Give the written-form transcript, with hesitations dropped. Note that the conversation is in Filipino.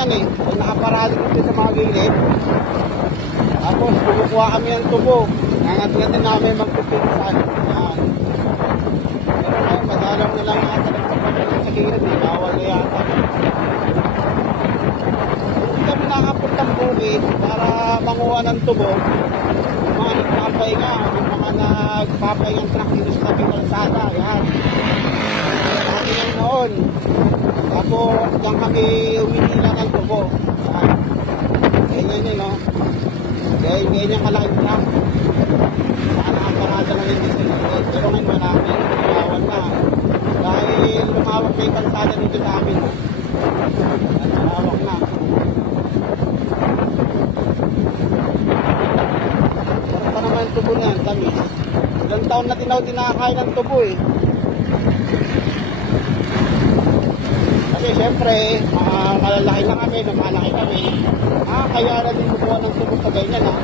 yan eh. Ay nakaparado dito sa mga gilid. Tapos kumukuha kami ng tubo. Nangat-ngatin namin magpipinsan. Yan. Pero ngayon, madalang na lang yata ng sa gilid eh. Bawal na yata. Hindi kami nakapuntang bukid para manguha ng tubo. Yung mga nagpapahinga, yung mga nagpapahingang truck dito sa tabing kalsada. Yan. Dati yan noon. Tapos diyan kami uminila ng tubo. Yan. Ganyan yun, no? Ganyan kalaking truck. Saka nakaparada lang yung diesel. Pero ngayon marami. Bawal na. Dahil lumawak na yung kalsada dito sa amin. At malawak na. Pero pa naman yung tubo niyan, kami. Ilang taon na tinakain ng tubo eh. Kasi siyempre, malalaki na kami, lumalaki kami. Kaya na din kukuha ng tubo sa ganyan ha.